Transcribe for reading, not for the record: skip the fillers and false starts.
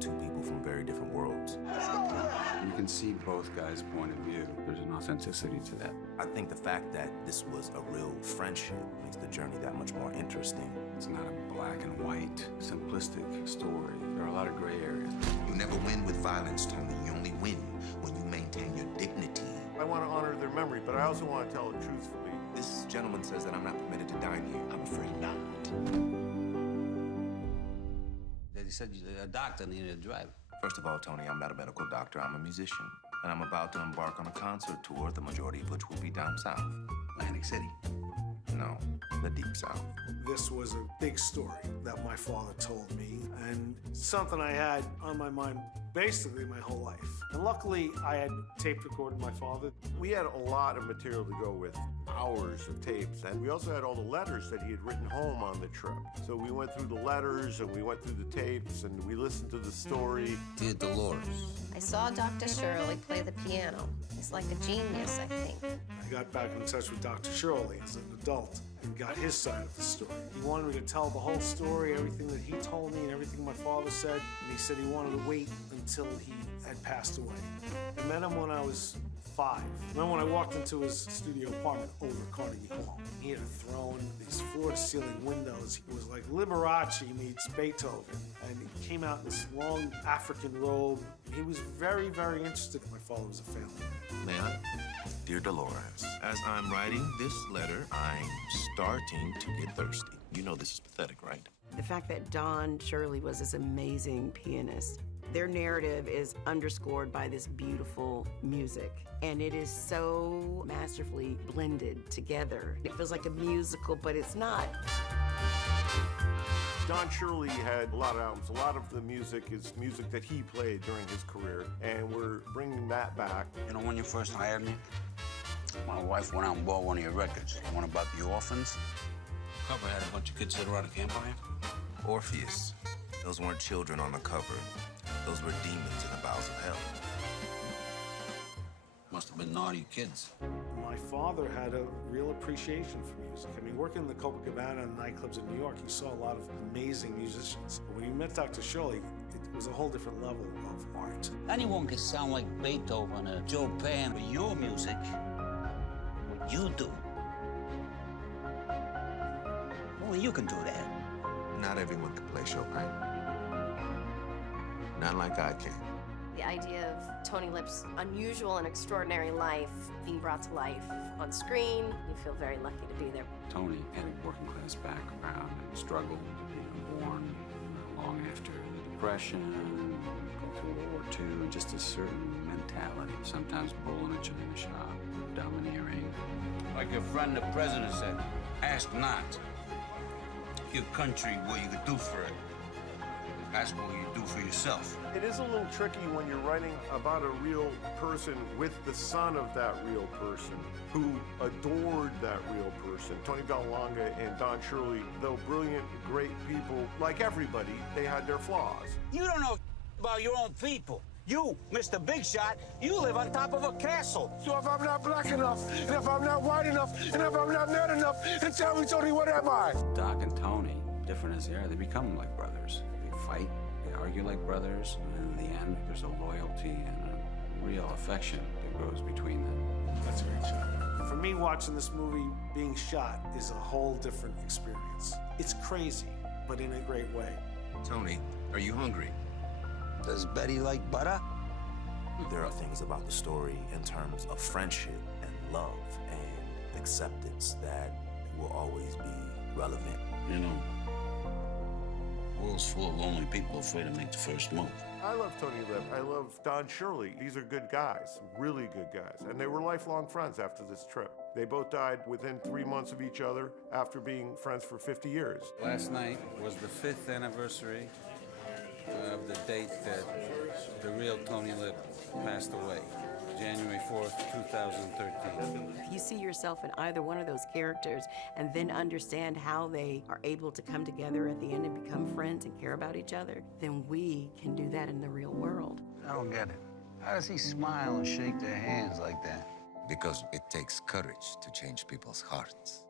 about two people from very different worlds. You can see both guys' point of view. There's an authenticity to that. I think the fact that this was a real friendship makes the journey that much more interesting. It's not a black and white, simplistic story. There are a lot of gray areas. You never win with violence, Tony. You only win when you maintain your dignity. I want to honor their memory, but I also want to tell it truthfully. This gentleman says that I'm not permitted to dine here. I'm afraid not. He said a doctor needed a driver. First of all, Tony, I'm not a medical doctor. I'm a musician. And I'm about to embark on a concert tour, the majority of which will be down south. Atlantic City. No, the deep south. This was a big story that my father told me, and something I had on my mind basically my whole life. And luckily, I had tape recorded my father. We had a lot of material to go with, hours of tapes, and we also had all the letters that he had written home on the trip. So we went through the letters, and we went through the tapes, and we listened to the story. Dear Dolores. I saw Dr. Shirley play the piano. He's like a genius, I think. I got back in touch with Dr. Shirley as an adult and got his side of the story. He wanted me to tell the whole story, everything that he told me and everything my father said, and he said he wanted to wait until he had passed away. I met him when I was 5. Remember when I walked into his studio apartment over Carnegie Hall? He had a throne, these floor-to-ceiling windows. It was like Liberace meets Beethoven. And he came out in this long African robe. He was very, very interested. My father was a family man. May I? Dear Dolores, as I'm writing this letter, I'm starting to get thirsty. You know this is pathetic, right? The fact that Don Shirley was this amazing pianist, their narrative is underscored by this beautiful music. And it is so masterfully blended together. It feels like a musical, but it's not. Don Shirley had a lot of albums. A lot of the music is music that he played during his career, and we're bringing that back. You know, when you first hired me, my wife went out and bought one of your records. The one about the orphans. Cover had a bunch of kids sit around a campfire. Orpheus. Those weren't children on the cover. Those were demons in the bowels of hell. Must have been naughty kids. My father had a real appreciation for music. I mean, working in the Copacabana and nightclubs in New York, he saw a lot of amazing musicians. But when he met Dr. Shirley, it was a whole different level of art. Anyone can sound like Beethoven or Joe Pan, but your music, what you do, only you can do that. Not everyone can play Chopin. Not like I can. The idea of Tony Lip's unusual and extraordinary life being brought to life on screen, you feel very lucky to be there. Tony had a working class background and struggled, being born long after the Depression, go through World War II, and just a certain mentality. Sometimes bullying a china shop, domineering. Like your friend the president said, ask not your country what you could do for it. Ask what you do for yourself. It is a little tricky when you're writing about a real person with the son of that real person who adored that real person. Tony Vallelonga and Don Shirley, though brilliant, great people, like everybody, they had their flaws. You don't know about your own people. You, Mr. Big Shot, you live on top of a castle. So if I'm not black enough, and if I'm not white enough, and if I'm not man enough, then tell me, Tony, what am I? Doc and Tony, different as they are, they become like brothers. They fight, they argue like brothers, and in the end, there's a loyalty and a real affection that grows between them. That's a great shot. For me, watching this movie being shot is a whole different experience. It's crazy, but in a great way. Tony, are you hungry? Does Betty like butter? There are things about the story in terms of friendship and love and acceptance that will always be relevant. You know, the world's full of lonely people afraid to make the first move. I love Tony Lip. I love Don Shirley. These are good guys, really good guys. And they were lifelong friends after this trip. They both died within 3 months of each other after being friends for 50 years. Last night was the 5th anniversary of the date that the real Tony Lip passed away, January 4th, 2013. If you see yourself in either one of those characters and then understand how they are able to come together at the end and become friends and care about each other, then we can do that in the real world. I don't get it. How does he smile and shake their hands like that? Because it takes courage to change people's hearts.